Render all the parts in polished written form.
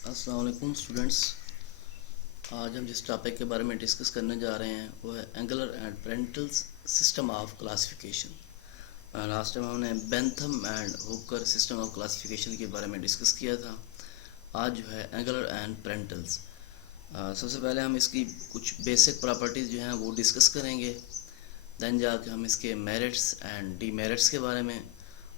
السلام علیکم اسٹوڈنٹس. آج ہم جس ٹاپک کے بارے میں ڈسکس کرنے جا رہے ہیں وہ ہے Engler and Prantl system of classification. Last time ہم نے Bentham and Hooker system of classification کے بارے میں ڈسکس کیا تھا. آج جو ہے اینگولر اینڈ پرینٹلس. سب سے پہلے ہم اس کی کچھ بیسک پراپرٹیز جو ہیں وہ ڈسکس کریں گے. دین جا کے ہم اس کے میرٹس اینڈ ڈی میرٹس کے بارے میں،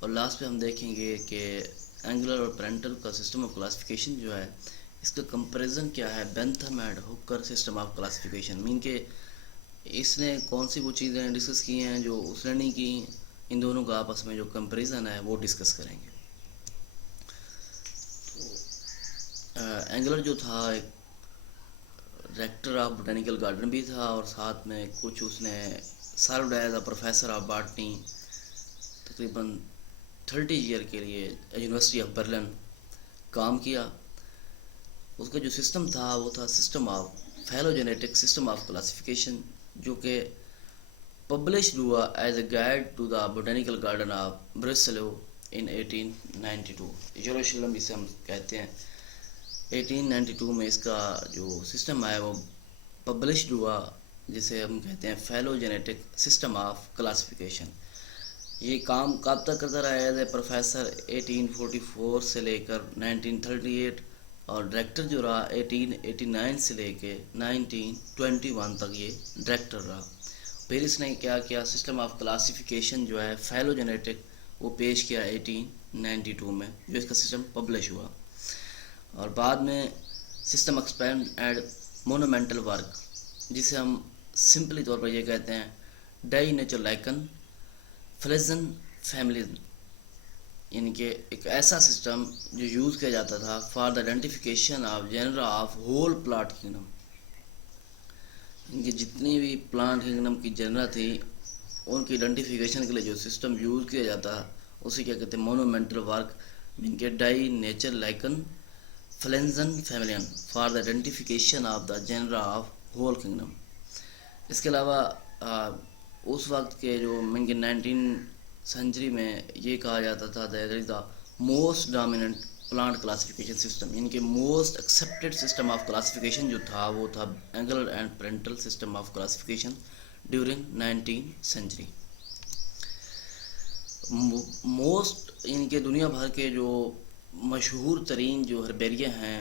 اور لاسٹ پہ ہم دیکھیں گے کہ اینگولر اور پرینٹل کا سسٹم آف کلاسیفیکیشن جو ہے اس کا کمپیریزن کیا ہے Bentham and Hooker system of classification. مین کہ اس نے کون سی وہ چیزیں ڈسکس کی ہیں جو اس نے نہیں کی. ان دونوں کا آپس میں جو کمپیریزن ہے وہ ڈسکس کریں گے. اینگولر جو تھا ایک ڈائریکٹر آف بوٹینیکل گارڈن بھی تھا، اور ساتھ میں کچھ اس نے served as a professor of botany تقریباً 30 ایئر کے لیے یونیورسٹی آف برلن کام کیا. اس کا جو سسٹم تھا وہ تھا system of phylogenetic system of classification, جو کہ پبلشڈ ہوا as a guide to the botanical garden of Breslau in 1892. Jerusalem اسے ہم کہتے ہیں. 1892 میں اس کا جو سسٹم ہے وہ پبلشڈ ہوا، جسے ہم کہتے ہیں فیلوجینیٹک سسٹم آف کلاسیفیکیشن. یہ کام کب تک کرتا رہا ایز اے پروفیسر 1844 سے لے کر 1938، اور ڈائریکٹر جو رہا 1889 سے لے کے 1921 تک یہ ڈائریکٹر رہا. پھر اس نے کیا کیا، سسٹم آف کلاسیفیکیشن جو ہے فیلوجینیٹک وہ پیش کیا 1892 میں، جو اس کا سسٹم پبلش ہوا. اور بعد میں سسٹم ایکسپینڈ اینڈ مونومنٹل ورک، جسے ہم سمپلی طور پر یہ کہتے ہیں ڈائی نیچر لائکن فلیزن فیملیز، یعنی کہ ایک ایسا سسٹم جو یوز کیا جاتا تھا for the identification of genera of whole plant kingdom. ان کی جتنی بھی پلانٹ کنگڈم کی جنرا تھی ان کی آئیڈینٹیفیکیشن کے لیے جو سسٹم یوز کیا جاتا اسے کیا کہتے ہیں مونومنٹل ورک، ان کے Die Naturlichen Pflanzenfamilien for the identification of the genera of whole kingdom. اس کے علاوہ اس وقت کے جو من کے 19 سینچری میں یہ کہا جاتا تھا that is the most dominant plant classification system, یعنی کہ most accepted system of classification جو تھا وہ تھا Engler and Prantl system of classification during 19 century. Most یعنی کہ دنیا بھر کے جو مشہور ترین جو ہربیریا ہیں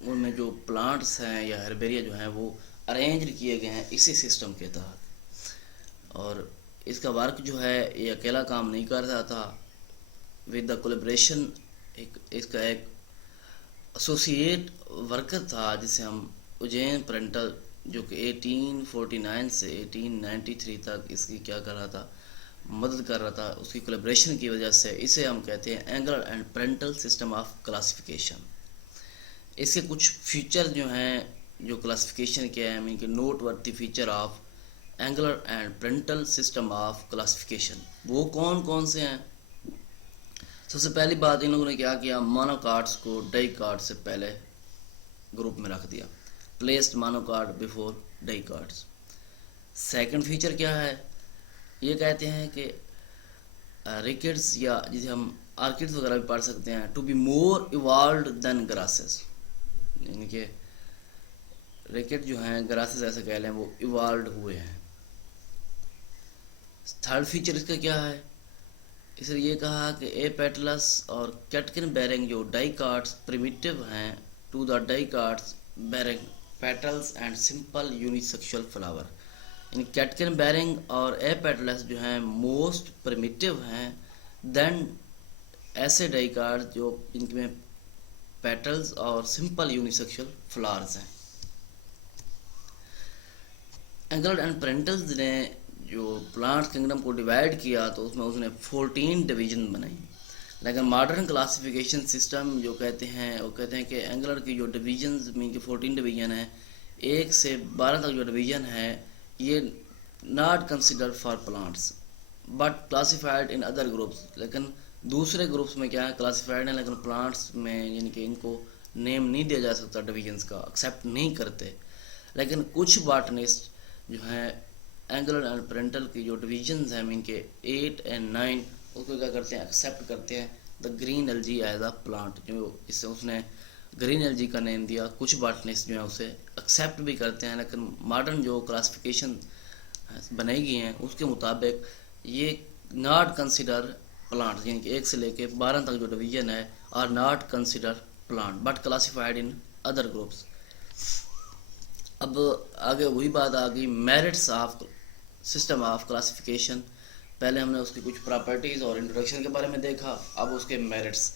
ان میں جو پلانٹس ہیں یا ہربیریا جو ہیں وہ ارینج کیے گئے ہیں اسی سسٹم کے تحت. اور اس کا ورک جو ہے یہ اکیلا کام نہیں کر رہا تھا، ود دا کولیبریشن اس کا ایک ایسوسیٹ ورکر تھا جسے ہم اجین پرنٹل، جو کہ 1849 سے 1893 تک اس کی کیا کر رہا تھا، مدد کر رہا تھا. اس کی کولیبریشن کی وجہ سے اسے ہم کہتے ہیں Engler and Prantl system of classification. اس کے کچھ فیچر جو ہیں جو کلاسیفیکیشن کے ہیں، کہ noteworthy feature of Engler and Prantl system of classification وہ کون کون سے ہیں. سب سے پہلی بات ان لوگوں نے کیا مانو کارڈس کو ڈائی کارڈ سے پہلے گروپ میں رکھ دیا، پلیسڈ مانو کارڈ بیفور ڈائی کارڈس. سیکنڈ فیچر کیا ہے، یہ کہتے ہیں کہ ریکڈز یا جسے ہم آرکڈز وغیرہ بھی پڑھ سکتے ہیں، ٹو بی مور ایوالوڈ دین گراسز، یعنی کہ ریکڈ جو ہیں گراسز ایسے کہہ لیں وہ ایوالوڈ ہوئے ہیں. تھرڈ فیچر اس کا کیا ہے، اس نے یہ کہا کہ اے پیٹلس اور کیٹکن بیرنگ جو ڈائی کارڈس پریمیٹیو ہیں to the dicots bearing petals and simple unisexual flower, یعنی کیٹکن بیرنگ اور اے پیٹلس جو ہیں موسٹ پریمیٹیو ہیں دین ایسے ڈائی کارڈ جو ان میں پیٹلز اور سمپل یونیسیکشل فلاورز ہیں. اینگولر اینڈ پرینٹلز نے جو پلانٹ کنگڈم کو ڈیوائڈ کیا تو اس میں اس نے 14 ڈویژن بنائی. لیکن ماڈرن کلاسیفیکیشن سسٹم جو کہتے ہیں وہ کہتے ہیں کہ اینگولر کی جو ڈویژنز مین کہ 14 ڈویژن ہیں، 1 سے 12 تک جو ڈویژن ہے یہ not consider for plants but classified in other groups. لیکن دوسرے گروپس میں کیا ہے کلاسیفائڈ ہیں، لیکن پلانٹس میں یعنی کہ ان کو نیم نہیں دیا جا سکتا، ڈویژنس کا ایکسیپٹ نہیں کرتے. لیکن کچھ باٹنسٹ جو ہیں اینگولر اینڈ پرینٹل کی جو ڈویژنز ہیں مین کے 8 اینڈ 9 اس کو کیا کرتے ہیں ایکسیپٹ کرتے ہیں the green algae as a plant, جو اس سے اس نے گرین الجی کا نیم دیا. کچھ باٹنسٹ جو ہیں اسے ایکسیپٹ بھی کرتے ہیں، لیکن ماڈرن جو کلاسیفیکیشن بنائی گئی ہیں اس کے مطابق یہ ناٹ کنسیڈر پلانٹ، یعنی کہ 1 سے لے کے 12 تک جو ڈویژن ہے are not consider plant but classified in other groups. اب آگے وہی بات آ گئی merits of system of classification. پہلے ہم نے اس کی کچھ پراپرٹیز اور انٹروڈکشن کے بارے میں دیکھا، اب اس کے میرٹس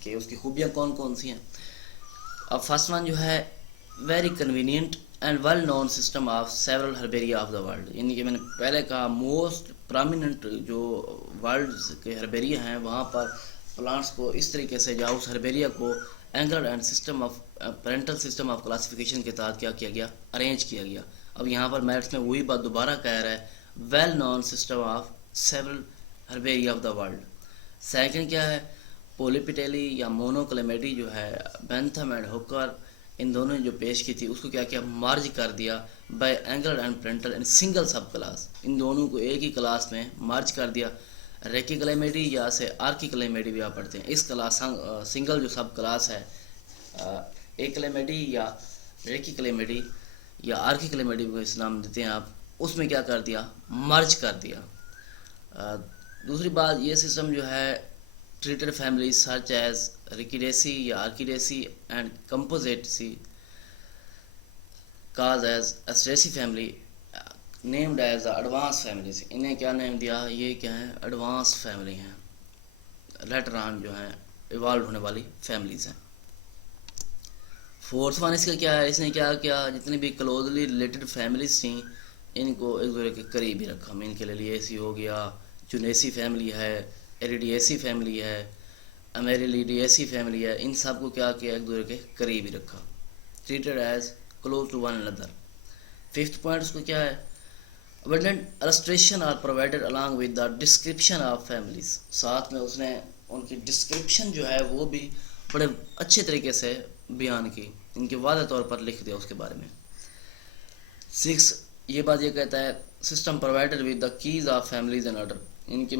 کہ اس کی خوبیاں کون کون سی ہیں. اب فرسٹ ون جو ہے very convenient and well known system of several herbaria of the world, یعنی کہ میں نے پہلے کہا موسٹ پرامیننٹ جو ورلڈ کے ہربیریا ہیں وہاں پر پلانٹس کو اس طریقے سے یا اس ہربیریا کو Engler and system of parental system of classification کے تحت کیا کیا گیا، ارینج کیا گیا. اب یہاں پر میرٹس میں وہی بات دوبارہ کہہ رہا ہے well known system of several herbaria of the world. Second کیا ہے پولیپیٹیلی یا مونوکلیمیٹی جو ہے بینتھم اینڈ ہوکر ان دونوں نے جو پیش کی تھی اس کو کیا کیا مارج کر دیا by Engler and Prantl in single subclass, ان دونوں کو ایک ہی کلاس میں مارج کر دیا. ریکی کلیمیٹی یا سے آرکی کلیمیٹی بھی آپ پڑھتے ہیں. اس کلاس سنگل جو سب کلاس ہے ایک کلیمیٹی یا ریکی کلیمیٹی یا آرکی کلیمیٹی کو اس نام دیتے ہیں آپ، اس میں کیا کر دیا مرج کر دیا. دوسری بات یہ سسٹم جو ہے treated family such as Orchidaceae یا Orchidaceae and Compositae cause as Asteraceae family named as advance families. انہیں کیا نیم دیا، یہ کیا ہیں ایڈوانس فیملی ہیں، لیٹر آن جو ہیں ایوالو ہونے والی فیملیز ہیں. فورتھ ون اس کا کیا ہے، اس نے کیا کیا جتنی بھی کلوزلی ریلیٹڈ فیملیز تھیں ان کو ایک دوسرے کے قریب ہی رکھا. ان کے لیلییسی ہو گیا، جونیسی فیملی ہے، ایریڈیسی فیملی ہے، امیریلیڈیسی فیملی ہے، ان سب کو کیا کیا ایک دوسرے کے قریب ہی رکھا. Treated as close to one another. Fifth point اس کو کیا ہے abundant illustration are provided along with the description of families. ساتھ میں اس نے ان کی ڈسکرپشن جو ہے وہ بھی بڑے اچھے طریقے سے بیان کی، ان کے واضح طور پر لکھ دیا اس کے بارے میں. 6 یہ بات یہ کہتا ہے system provided with the keys of families and order. ان کے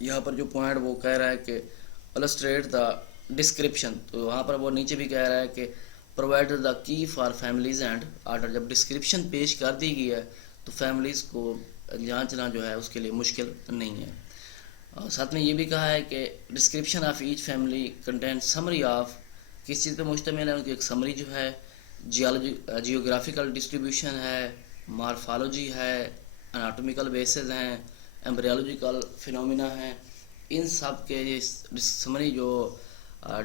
یہاں پر جو پوائنٹ وہ کہہ رہا ہے کہ illustrate the description، تو وہاں پر وہ نیچے بھی کہہ رہا ہے کہ provided the key for families and order. جب ڈسکرپشن پیش کر دی گئی ہے تو فیملیز کو جانچنا جو ہے اس کے لیے مشکل نہیں ہے. اور ساتھ میں یہ بھی کہا ہے کہ description of each family contain summary of, کس چیز پہ مشتمل ہے، ان کی ایک سمری جو ہے جیوگرافیکل ڈسٹریبیوشن ہے، مارفالوجی ہے، اناٹومیکل بیسز ہیں، ایمبریولوجیکل فینومینا ہیں. ان سب کے سمری جو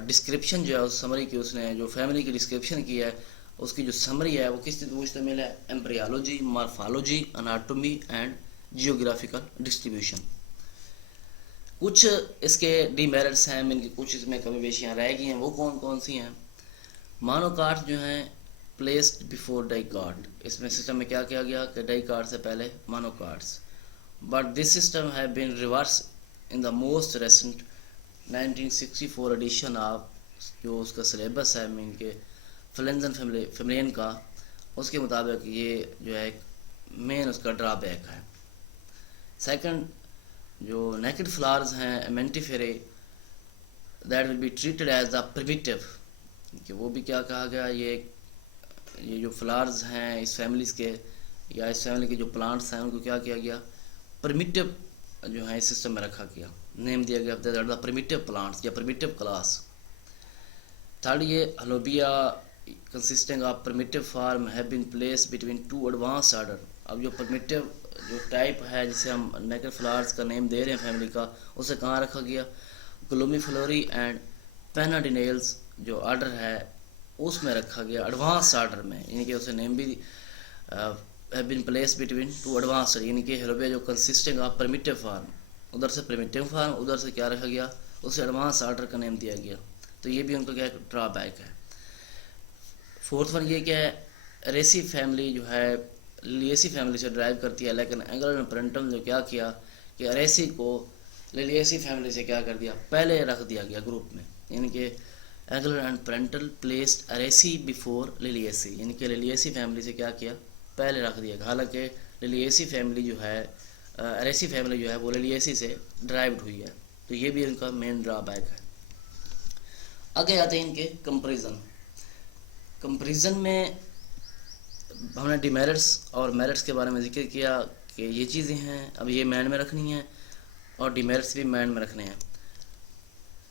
ڈسکرپشن جو ہے اس سمری کی اس نے جو فیملی کی ڈسکرپشن کی ہے اس کی جو سمری ہے وہ کس چیز پہ مشتمل ہے، embryology, morphology, anatomy and geographical distribution. کچھ اس کے ڈی میرٹس ہیں، ان کی کچھ اس میں کمی بیشیاں رہ گئی ہیں، وہ کون کون سی ہیں. مانو کارڈ جو ہیں پلیسڈ بیفور ڈائی کارڈ، اس میں سسٹم میں کیا کیا گیا کہ ڈائی کارڈ سے پہلے مانو کارڈس. بٹ دس سسٹم ہے been reversed in the most recent 1964 edition of جو اس کا سلیبس ہے مین کے فلینزن فیملین کا، اس کے مطابق یہ جو ہے ایک مین اس کا ڈرا بیک ہے. سیکنڈ جو نیکڈ فلاورز ہیں Amentiferae that will be treated as the primitive, کہ وہ بھی کیا کہا گیا یہ جو فلاورز ہیں اس فیملیز کے یا اس فیملی کے جو پلانٹس ہیں ان کو کیا کیا گیا پریمیٹیو جو ہے اس سسٹم میں رکھا گیا، نیم دیا گیا دا پریمیٹیو پلانٹس یا پریمیٹیو کلاس. تھرڈ یہ ہلوبیا consisting of primitive form have been placed between two advanced order. اب جو پرمیٹیو جو ٹائپ ہے جسے ہم نیکڈ فلاورز کا نیم دے رہے ہیں فیملی کا، اسے کہاں رکھا گیا گلومی فلوری اینڈ پیناڈینیلز جو آرڈر ہے اس میں رکھا گیا ایڈوانس آرڈر میں، یعنی کہ اسے نیم بھی have been placed between two advanced، یعنی کہ ہلوبیا جو consisting of primitive form، ادھر سے پریمیٹیو فارم ادھر سے کیا رکھا گیا اسے ایڈوانس آرڈر کا نیم دیا گیا. تو یہ بھی ان کا کیا ڈرا بیک ہے. فورتھ ون یہ کیا ہے ریسی فیملی جو ہے لیلیسی فیملی سے ڈرائیو کرتی ہے، لیکن اینگلر اینڈ پرنٹل نے کیا کیا کہ ریسی کو لیلیسی فیملی سے کیا کر دیا پہلے رکھ دیا گیا گروپ میں، یعنی کہ اینگلر اینڈ پرنٹل پلیسڈ ریسی بیفور لیلیسی، یعنی کہ لیلیسی فیملی سے کیا کیا پہلے رکھ دیا. حالانکہ لیلیسی فیملی جو ہے ریسی فیملی جو ہے وہ لیلیسی سے ڈرائیوڈ ہوئی ہے. تو یہ بھی ان کا مین ڈرا بیک ہے. آگے آتے ہیں ان کے کمپریزن. کمپریزن میں ہم نے ڈیمیرٹس اور میرٹس کے بارے میں ذکر کیا کہ یہ چیزیں ہیں، اب یہ مائنڈ میں رکھنی ہیں اور ڈیمیرٹس بھی مائنڈ میں رکھنے ہیں.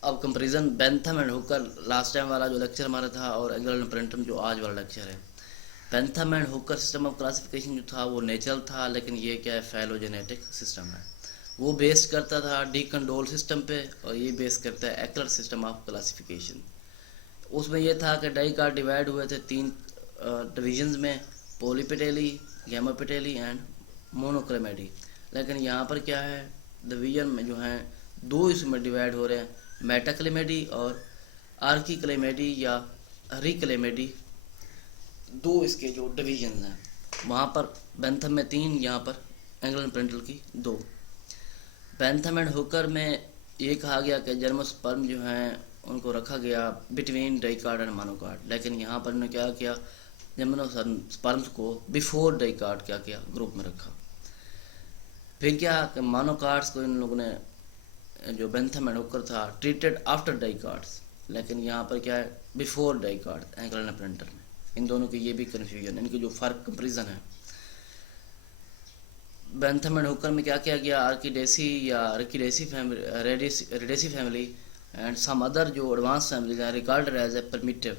اب کمپریزن بینتھم اینڈ ہوکر لاسٹ ٹائم والا جو لیکچر ہمارا تھا، اور اینگلر اینڈ پرنٹم جو آج والا لیکچر ہے. Bentham and Hooker system of classification جو تھا وہ نیچرل تھا، لیکن یہ کیا ہے فیلوجینیٹک سسٹم ہے. وہ بیس کرتا تھا ڈی کنڈول سسٹم پہ، اور یہ بیس کرتا ہے ایکلر سسٹم آف کلاسیفیکیشن. اس میں یہ تھا کہ ڈائی کارڈ ڈیوائڈ ہوئے تھے 3 ڈویژنز میں، پولیپیٹیلی، گیماپیٹیلی اینڈ مونوکلیمیٹی. لیکن یہاں پر کیا ہے، ڈویژن میں جو ہیں 2 اس میں ڈیوائڈ ہو رہے ہیں، میٹاکلیمیٹی اور آرکی کلیمیٹی یا ریکلیمیٹی. 2 اس کے جو ڈویژنز ہیں وہاں پر بینتھم میں 3، یہاں پر اینگلر اینڈ پرنٹل کی 2. بینتھم اینڈ ہوکر میں یہ کہا گیا کہ جرموسپرم جو ہیں ان کو رکھا گیا بٹوین ڈائی کارڈ اینڈ مانو کارڈ، لیکن یہاں پر انہوں نے کیا کیا، جرموسپرمس کو بیفور ڈائی کارڈ کیا گروپ میں رکھا. پھر کیا کہ مانو کارڈس کو ان لوگوں نے جو بینتھم اینڈ ہوکر تھا ٹریٹڈ آفٹر ڈائی کارڈس، لیکن یہاں پر کیا ہے before dicot Engler and Prantl میں. ان دونوں کی یہ بھی کنفیوژن، ان کی جو فرق کمپریزن ہے. بینتھم اینڈ ہوکر میں کیا کیا گیا، آرکیڈیسی یا ریڈیسی فیملی اینڈ سم ادر جو ایڈوانس فیملیز ہیں regarded as a primitive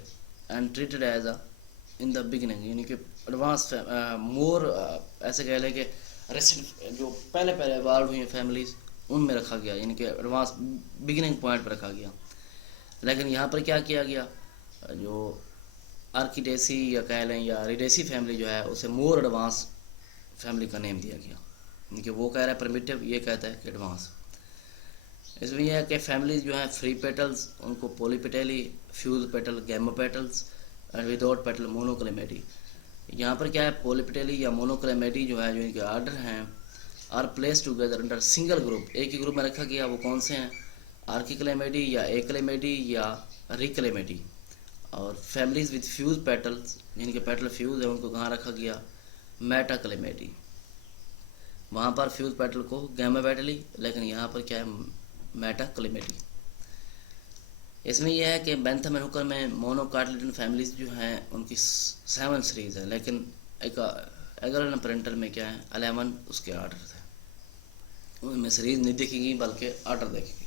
and treated as a in the beginning. یعنی کہ ایڈوانس مور ایسے کہہ لیں کہ ریسنٹ جو پہلے ایوالو ہوئی ہیں فیملیز ان میں رکھا گیا، یعنی کہ ایڈوانس بگننگ پوائنٹ پہ رکھا گیا. لیکن یہاں پر کیا کیا گیا، جو آرکیڈیسی یا کہہ لیں یا ریڈیسی فیملی جو ہے اسے مور ایڈوانس فیملی کا نیم دیا گیا، یعنی کہ وہ کہہ رہا ہے پرمیٹیو، یہ کہتا ہے کہ ایڈوانس. اس میں یہ ہے کہ فیملیز جو ہیں فری پیٹلز ان کو پولی پیٹیلی، فیوز پیٹل گیمو پیٹلز اینڈ وداؤٹ پیٹل مونوکلیمیٹی. یہاں پر کیا ہے پولی پیٹیلی یا مونوکلیمیٹی جو ہے جو ان کے آرڈر ہیں are place together under single group, ایک ہی گروپ میں رکھا گیا. وہ کون سے ہیں، آرکی کلیمیٹی یا اے کلیمیٹی یا ریکلیمیٹی. اور فیملیز وتھ فیوز پیٹلز جن کے پیٹل فیوز ہیں ان کو کہاں رکھا گیا، میٹا کلیمیٹی. وہاں پر فیوز پیٹل کو گیما پیٹلی، لیکن یہاں پر کیا ہے میٹا کلیمیٹی. اس میں یہ ہے کہ بینتھم اینڈ ہوکر میں مونو کارٹلیڈن فیملیز جو ہیں ان کی 7 سیریز ہیں، لیکن اینگلر اینڈ پرنٹل میں کیا ہے 11 اس کے آرڈر تھے. ان میں سیریز نہیں دیکھیں گی بلکہ آرڈر دیکھیں گی.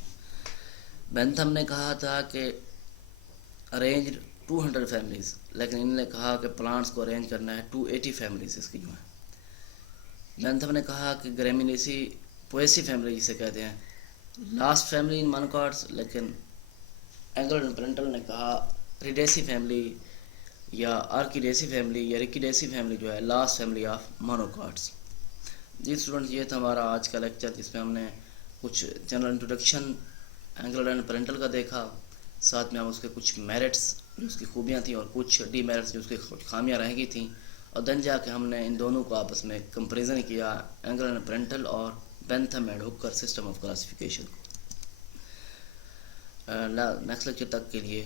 بینتھم نے کہا تھا کہ ارینج 200 فیملیز، لیکن انہوں نے کہا کہ پلانٹس کو ارینج کرنا ہے 280 فیملیز اس کی جو ہیں. بینتھم نے کہا کہ گریمینیسی پویسی فیملی جسے کہتے ہیں لاسٹ فیملی ان مانوکارڈس، لیکن اینگلر اینڈ پرنٹل نے کہا ریڈیسی فیملی یا آرکیڈیسی فیملی یا ریکیڈیسی فیملی جو ہے لاسٹ فیملی آف مانوکارڈس. جی اسٹوڈنٹس، یہ تھا ہمارا آج کا لیکچر جس میں ہم نے کچھ جنرل انٹروڈکشن اینگلر اینڈ پرنٹل کا دیکھا، ساتھ میں ہم اس کے کچھ میرٹس جو اس کی خوبیاں تھیں اور کچھ ڈی میرٹس جو اس کی خامیاں رہ گئی تھیں، اور دن جا کے ہم نے ان دونوں کو آپس میں کمپریزن کیا، اینگلر اینڈ پرنٹل اور Bentham and Hooker system of classification کو. نیکسٹ لیکچر تک کے لیے